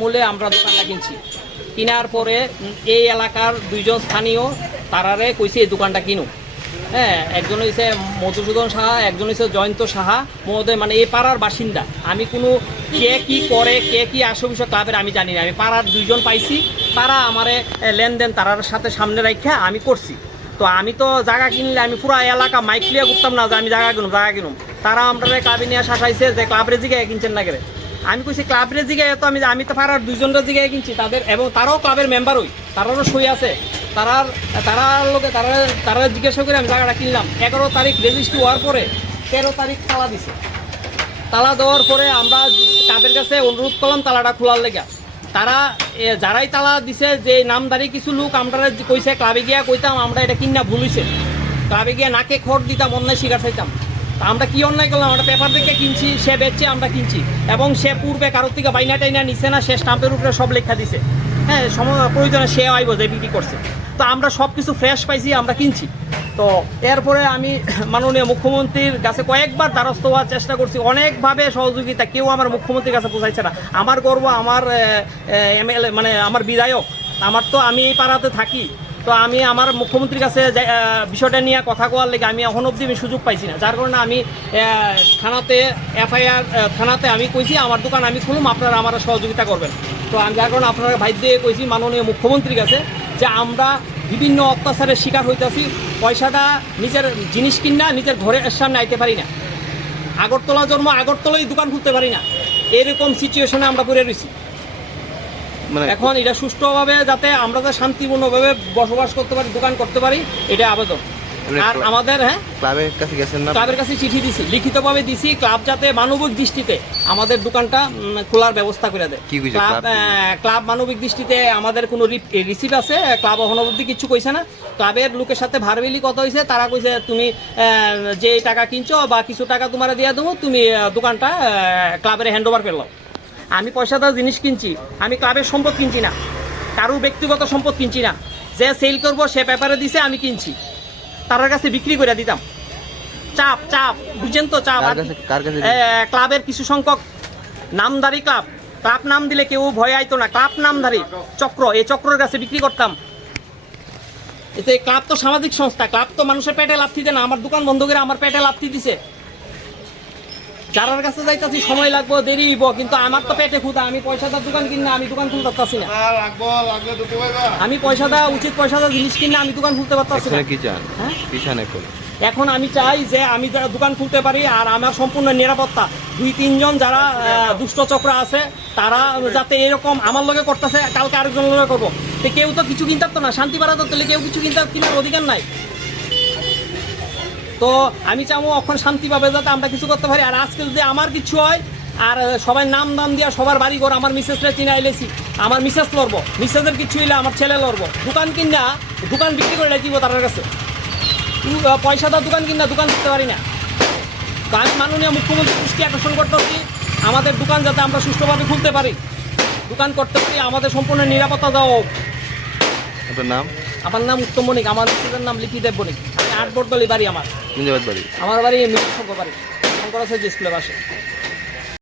মূলে আমরা দোকানটা কিনছি। কেনার পরে এই এলাকার দুইজন স্থানীয়, তারারে কইছে, এই দোকানটা কিনো। হ্যাঁ একজন হয়েছে মধুসূদন সাহা, একজন হয়েছে জয়ন্ত সাহা। মহোদয় মানে এই পাড়ার বাসিন্দা। আমি কোনো কে কি করে, কে কি আসে বিষয় ক্লাবের আমি জানি না। আমি পাড়ার দুইজন পাইছি, তারা আমারে লেনদেন তারার সাথে সামনে রাখা আমি করছি। তো আমি তো জায়গা কিনলে আমি পুরো এলাকা মাইক ক্লিয়ার করতাম না যে আমি জায়গা কিনুম জায়গা কিনুম। তারা আমরা ক্লাবে নিয়ে শাসাইছে যে ক্লাবের জিগায় কিনছেন না করে। আমি কইছি ক্লাবের জিগায় তো আমি আমি তো পাড়ার দুইজনের জিগায় কিনছি, তাদের এবং তারাও ক্লাবের মেম্বার হই তারারও সই আছে। তারার তারার লোকে তারা তারা জিজ্ঞাসা করে আমি জায়গাটা কিনলাম। এগারো তারিখ রেজিস্ট্রি হওয়ার পরে তেরো তারিখ তালা দিছে। তালা দেওয়ার পরে আমরা তাদের কাছে অনুরোধ করলাম তালাটা খোলার লেগে। তারা যারাই তালা দিছে, যে নামদারি কিছু লোক আমরা কইছে, ক্লাবে গিয়া কইতাম, আমরা এটা কিনা ভুলিছে ক্লাবে গিয়া নাকে খড় দিতাম, অন্যায় শিকার চাইতাম তা আমরা কি অন্যায় করলাম? আমরা পেপার দেখে কিনছি, সে বেচছে আমরা কিনছি। এবং সে পূর্বে কারোর থেকে বাইনা টাইনা নিছে না, সে স্টাম্পের উপরে সব লেখা দিছে। হ্যাঁ সময় প্রয়োজনে সে আইব যে বিক্রি করছে। তো আমরা সব কিছু ফ্রেশ পাইছি, আমরা কিনছি। তো এরপরে আমি মাননীয় মুখ্যমন্ত্রীর কাছে কয়েকবার দ্বারস্থ হওয়ার চেষ্টা করছি। অনেকভাবে সহযোগিতা, কেউ আমার মুখ্যমন্ত্রীর কাছে পৌঁছাইছে না। আমার গর্ব, আমার এমএলএ মানে আমার বিধায়ক, আমার তো আমি এই পাড়াতে থাকি। তো আমি আমার মুখ্যমন্ত্রীর কাছে বিষয়টা নিয়ে কথা কোয়ার লেগে আমি এখন অবধি আমি সুযোগ পাইছি না। যার কারণে আমি থানাতে, এফআইআর থানাতে আমি কইছি, আমার দোকান আমি খুলুম, আপনারা আমার সহযোগিতা করবেন। তো আমি, যার কারণে আপনারা ভাইদ্য কইছি মাননীয় মুখ্যমন্ত্রীর কাছে যে আমরা বিভিন্ন অত্যাচারের শিকার হইতেছি। পয়সাটা নিজের জিনিস কিনা নিজের ঘরে সামনে আইতে পারি না। আগরতলা জন্ম আগরতলায় দোকান খুলতে পারি না। এরকম সিচুয়েশনে আমরা পড়ে রয়েছি মানে এখন এটা সুষ্ঠুভাবে যাতে আমরা যাতে শান্তিপূর্ণভাবে বসবাস করতে পারি দোকান করতে পারি এটা আবেদন আর আমাদের হ্যাঁ? ক্লাবের কাছে গেছেন না? ক্লাবের কাছে চিঠি দিছি লিখিতভাবে দিছি ক্লাব যাতে মানবিক দৃষ্টিতে আমাদের দোকানটা খোলার ব্যবস্থা করে দেয়। Club club? মানবিক দৃষ্টিতে আমাদের কোনো রিসিভ আছে? ক্লাব অবধি কিছু কইছে না। ক্লাবের লোকের সাথে ভারবেলি কথা হয়েছে তারা কইছে তুমি যে টাকা কিনছো বা কিছু টাকা তোমার দিয়ে দেবো তুমি দোকানটা ক্লাবের হ্যান্ড ওভার করল আমি পয়সাদার জিনিস কিনছি আমি ক্লাবের সম্পদ কিনছি না। কারোর ব্যক্তিগত সম্পদ কিনছি না। যে সেল করব সে পেপারে দিছে আমি কিনছি। তার কাছে বিক্রি করে দিতাম। চাপ চাপ বুঝছেন তো চাপ। ক্লাবের কিছু সংখ্যক নামধারী ক্লাব। ক্লাব নাম দিলে কেউ ভয় আইতো না। ক্লাব নামধারী চক্র। এই চক্রের কাছে বিক্রি করতাম। এতে ক্লাব তো সামাজিক সংস্থা। ক্লাব তো মানুষের পেটে লাভ দিতে না। আমার দোকান বন্ধ করে আমার পেটে লাভ দিছে। যারার কাছে যাইতাছি সময় লাগবো দেরি হইব কিন্তু আমার তো পেটে খুদা আমি পয়সাদার দোকান কিনা আমি দোকান খুলতে পারতাছি না। আমি পয়সাদা উচিত পয়সাদা জিনিস কিনা আমি দোকান খুলতে পারতাছি না। কি চান? হ্যাঁ? চান এখন আমি চাই যে আমি যারা দোকান খুলতে পারি আর আমার সম্পূর্ণ নিরাপত্তা। দুই তিনজন যারা আহ, দুষ্ট চক্র আছে তারা যাতে এরকম আমার লগে করতেছে কালকে আরেকজন লগে করব। তো কেউ তো কিছু কিনতে পারতো না শান্তি বাড়াতে তাহলে কেউ কিছু কিনতে কেনার অধিকার নাই। তো আমি চাবো এখন শান্তি পাবে যাতে আমরা কিছু করতে পারি। আর আজকে যদি আমার কিছু হয় আর সবাই নাম দাম দিয়া সবার বাড়ি ঘর আমার মিসেসরা চিনা এলেছি আমার মিসেস লড়বো মিসেসের কিছু হইলে আমার ছেলে লড়বো। দোকান কিনা দোকান বিক্রি করে দিব তার কাছে। আহ, পয়সাদার দোকান কিনা দোকান দিতে পারি না। তো আমি মাননীয় মুখ্যমন্ত্রী দৃষ্টি আকর্ষণ করতেছি আমাদের দোকান যাতে আমরা সুষ্ঠুভাবে খুলতে পারি। দোকান করতে পারি আমাদের সম্পূর্ণ নিরাপত্তা দেওয়া হোক। নাম? আমার নাম উত্তম বণিক আমার স্কুলের নাম লিপি দেব বণিক। আমি আট বটদলি বাড়ি আমার। বাড়ি। আমার বাড়ি বাড়ি। শঙ্কর আছে যে স্কুলের পাশে